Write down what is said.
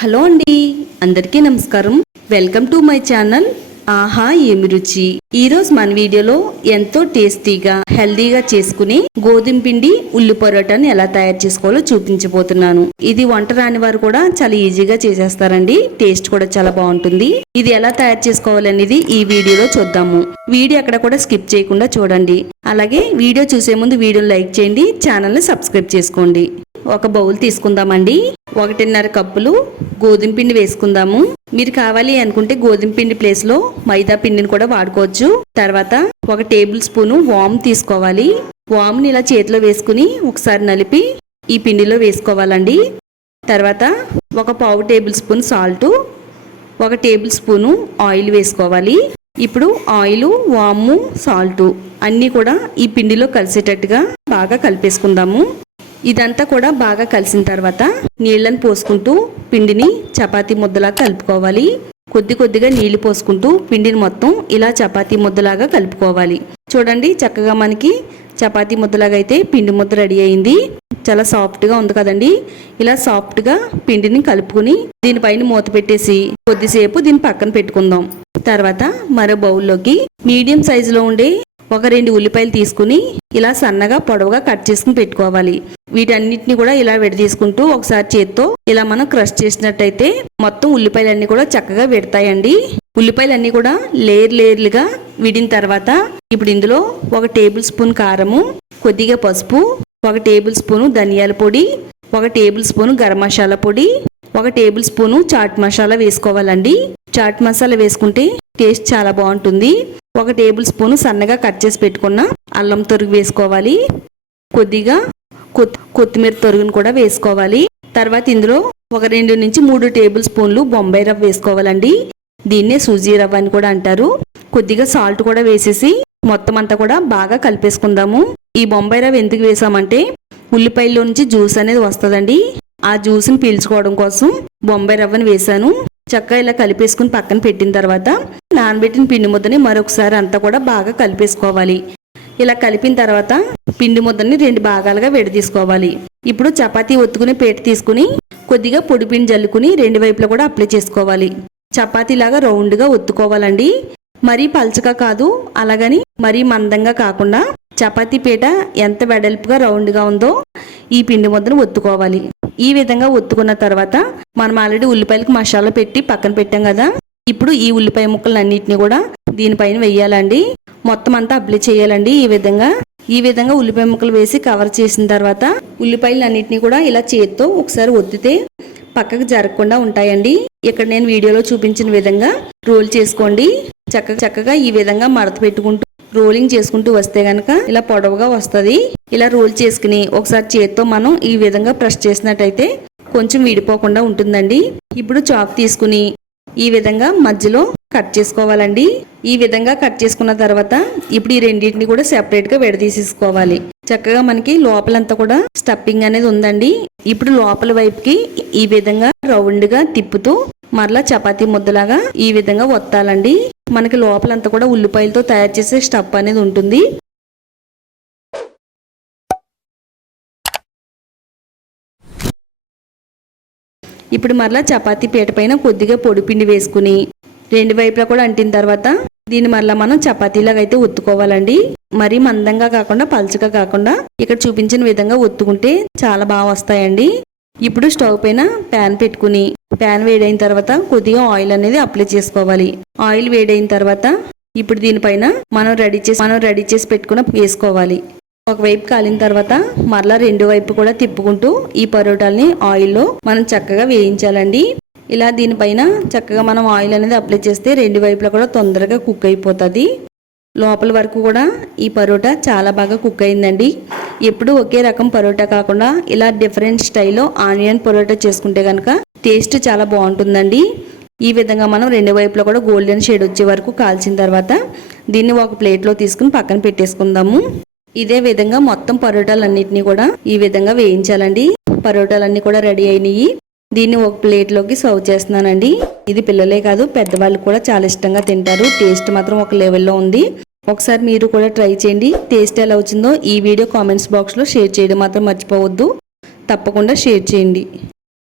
Hello అండి అందరికీ నమస్కారం. వెల్కమ్ టు మై ఛానల్ ఆహా ఏమి రుచి. ఈ రోజు మన వీడియోలో ఎంతో టేస్టీగా హెల్దీగా చేసుకుని గోధుమ పిండి ఉల్లి పరోటాని ఎలా తయారు చేసుకోవాలో చూపించబోతున్నాను. ఇది వంట రాని వారు కూడా చాలా ఈజీగా చేసేస్తారండి. టేస్ట్ కూడా చాలా బాగుంటుంది. ఇది ఎలా తయారు చేసుకోవాలనేది ఈ వీడియోలో చూద్దాము. వీడియో అక్కడ కూడా స్కిప్ చేయకుండా చూడండి. అలాగే వీడియో చూసే ముందు వీడియోని లైక్ చేయండి ఛానల్ని సబ్స్క్రైబ్ చేసుకోండి. ఒక బౌల్ తీసుకుందామండి. ఒకటిన్నర కప్పులు గోధుమ పిండి వేసుకుందాము. మీరు కావాలి అనుకుంటే గోధుమ పిండి ప్లేస్లో మైదా పిండిని కూడా వాడుకోవచ్చు. తర్వాత ఒక టేబుల్ స్పూను వామ్ తీసుకోవాలి. వామ్ని ఇలా చేతిలో వేసుకుని ఒకసారి నలిపి ఈ పిండిలో వేసుకోవాలండి. తర్వాత ఒక పావు టేబుల్ స్పూన్ సాల్ట్ ఒక టేబుల్ స్పూను ఆయిల్ వేసుకోవాలి. ఇప్పుడు ఆయిల్ వాము సాల్ట్ అన్నీ కూడా ఈ పిండిలో కలిసేటట్టుగా బాగా కలిపేసుకుందాము. ఇదంతా కూడా బాగా కలిసిన తర్వాత నీళ్ళని పోసుకుంటూ పిండిని చపాతీ ముద్దలా కలుపుకోవాలి. కొద్ది కొద్దిగా నీళ్ళు పోసుకుంటూ పిండిని మొత్తం ఇలా చపాతీ ముద్దలాగా కలుపుకోవాలి. చూడండి చక్కగా మనకి చపాతీ ముద్దలాగా అయితే పిండి ముద్ద రెడీ అయింది. చాలా సాఫ్ట్గా ఉంది కదండి. ఇలా సాఫ్ట్గా పిండిని కలుపుకుని దీనిపైన మూత పెట్టేసి కొద్దిసేపు దీన్ని పక్కన పెట్టుకుందాం. తర్వాత మరో బౌల్లోకి మీడియం సైజులో ఉండే ఒక రెండు ఉల్లిపాయలు తీసుకుని ఇలా సన్నగా పొడవుగా కట్ చేసుకుని పెట్టుకోవాలి. వీటన్నిటిని కూడా ఇలా విడదీసుకుంటూ ఒకసారి చేత్తో ఇలా మనం క్రష్ చేసినట్టయితే మొత్తం ఉల్లిపాయలన్నీ కూడా చక్కగా విడతాయండి. ఉల్లిపాయలన్నీ కూడా లేయర్ లేయర్లుగా విడిన తర్వాత ఇప్పుడు ఇందులో ఒక టేబుల్ స్పూన్ కారము కొద్దిగా పసుపు ఒక టేబుల్ స్పూను ధనియాల పొడి ఒక టేబుల్ స్పూను గరం మసాలా పొడి ఒక టేబుల్ స్పూను చాట్ మసాలా వేసుకోవాలండి. చాట్ మసాలా వేసుకుంటే టేస్ట్ చాలా బాగుంటుంది. ఒక టేబుల్ స్పూను సన్నగా కట్ చేసి పెట్టుకున్న అల్లం తొరుగు వేసుకోవాలి. కొద్దిగా కొత్తిమీర తొరుగును కూడా వేసుకోవాలి. తర్వాత ఇందులో ఒక రెండు నుంచి మూడు టేబుల్ స్పూన్లు బొంబాయి రవ్వ వేసుకోవాలండి. దీన్నే సూజీ రవ్వ అని కూడా అంటారు. కొద్దిగా సాల్ట్ కూడా వేసేసి మొత్తం అంతా కూడా బాగా కలిపేసుకుందాము. ఈ బొంబాయి రవ్వ ఎందుకు వేసామంటే ఉల్లిపాయల్లో నుంచి జ్యూస్ అనేది వస్తుందండి. ఆ జ్యూస్ని పీల్చుకోవడం కోసం బొంబాయి రవ్వను వేసాను. చక్కగా ఇలా కలిపేసుకుని పక్కన పెట్టిన తర్వాత నానబెట్టిన పిండి ముద్దని మరొకసారి అంతా కూడా బాగా కలిపేసుకోవాలి. ఇలా కలిపిన తర్వాత పిండి ముద్దని రెండు భాగాలుగా విడదీసుకోవాలి. ఇప్పుడు చపాతీ ఒత్తుకుని పేట తీసుకుని కొద్దిగా పొడి పిండి జల్లుకుని రెండు వైపులా కూడా అప్లై చేసుకోవాలి. చపాతీలాగా రౌండ్గా ఒత్తుకోవాలండి. మరీ పల్చగా కాదు అలాగని మరీ మందంగా కాకుండా చపాతీ పీట ఎంత వెడల్పుగా రౌండ్గా ఉందో ఈ పిండి ముద్దను ఒత్తుకోవాలి. ఈ విధంగా ఒత్తుకున్న తర్వాత మనం ఆల్రెడీ ఉల్లిపాయలకు మసాలా పెట్టి పక్కన పెట్టాం కదా. ఇప్పుడు ఈ ఉల్లిపాయ ముక్కలన్నిటిని కూడా దీనిపైన వెయ్యాలండి మొత్తం అంతా అప్లై చేయాలండి ఈ విధంగా. ఈ విధంగా ఉల్లిపాయ ముక్కలు వేసి కవర్ చేసిన తర్వాత ఉల్లిపాయలు అన్నింటినీ కూడా ఇలా చేత్తో ఒకసారి ఒత్తితే పక్కకు జరగకుండా ఉంటాయండి. ఇక్కడ నేను వీడియోలో చూపించిన విధంగా రోల్ చేసుకోండి. చక్కగా చక్కగా ఈ విధంగా మడత పెట్టుకుంటూ రోలింగ్ చేసుకుంటూ వస్తే గనక ఇలా పొడవుగా వస్తుంది. ఇలా రోల్ చేసుకుని ఒకసారి చేతితో మనం ఈ విధంగా ప్రెస్ చేసినట్టయితే కొంచెం విడిపోకుండా ఉంటుందండి. ఇప్పుడు చాక్ తీసుకుని ఈ విధంగా మధ్యలో కట్ చేసుకోవాలండి. ఈ విధంగా కట్ చేసుకున్న తర్వాత ఇప్పుడు ఈ రెండింటిని కూడా సెపరేట్గా విడదీసేసుకోవాలి. చక్కగా మనకి లోపలంతా కూడా స్టఫింగ్ అనేది ఉందండి. ఇప్పుడు లోపల వైపుకి ఈ విధంగా రౌండ్గా తిప్పుతూ మరలా చపాతీ ముద్దలాగా ఈ విధంగా ఒత్తాలండి. మనకి లోపలంతా కూడా ఉల్లిపాయలతో తయారు చేసే స్టఫ్ అనేది ఉంటుంది. ఇప్పుడు మరలా చపాతీ పీట పైన కొద్దిగా పొడిపిండి వేసుకుని రెండు వైపులా కూడా అంటిన తర్వాత దీన్ని మరలా మనం చపాతీలాగా అయితే ఒత్తుకోవాలండి. మరీ మందంగా కాకుండా పల్చగా కాకుండా ఇక్కడ చూపించిన విధంగా ఒత్తుకుంటే చాలా బాగా వస్తాయండి. ఇప్పుడు స్టవ్ పైన ప్యాన్ పెట్టుకుని ప్యాన్ వేడైన తర్వాత కొద్దిగా ఆయిల్ అనేది అప్లై చేసుకోవాలి. ఆయిల్ వేడైన తర్వాత ఇప్పుడు దీనిపైన మనం రెడీ చేసి మనం రెడీ చేసి పెట్టుకున్న వేసుకోవాలి. ఒకవైపు కాలిన తర్వాత మరలా రెండు వైపు కూడా తిప్పుకుంటూ ఈ పరోటాల్ని ఆయిల్లో మనం చక్కగా వేయించాలండి. ఇలా దీనిపైన చక్కగా మనం ఆయిల్ అనేది అప్లై చేస్తే రెండు వైపులా కూడా తొందరగా కుక్ అయిపోతుంది. లోపల వరకు కూడా ఈ పరోటా చాలా బాగా కుక్ అయిందండి. ఎప్పుడు ఒకే రకం పరోటా కాకుండా ఇలా డిఫరెంట్ స్టైల్లో ఆనియన్ పరోటా చేసుకుంటే కనుక టేస్ట్ చాలా బాగుంటుందండి. ఈ విధంగా మనం రెండు వైపులో కూడా గోల్డెన్ షేడ్ వచ్చే వరకు కాల్చిన తర్వాత దీన్ని ఒక ప్లేట్లో తీసుకుని పక్కన పెట్టేసుకుందాము. ఇదే విధంగా మొత్తం పరోటాలన్నిటిని కూడా ఈ విధంగా వేయించాలండి. పరోటాలన్నీ కూడా రెడీ అయినాయి. దీన్ని ఒక ప్లేట్లోకి సర్వ్ చేస్తున్నానండి. ఇది పిల్లలే కాదు పెద్దవాళ్ళు కూడా చాలా ఇష్టంగా తింటారు. టేస్ట్ మాత్రం ఒక లెవెల్లో ఉంది. ఒకసారి మీరు కూడా ట్రై చేయండి. టేస్ట్ ఎలా వచ్చిందో ఈ వీడియో కామెంట్స్ బాక్స్లో షేర్ చేయడం మాత్రం మర్చిపోవద్దు. తప్పకుండా షేర్ చేయండి.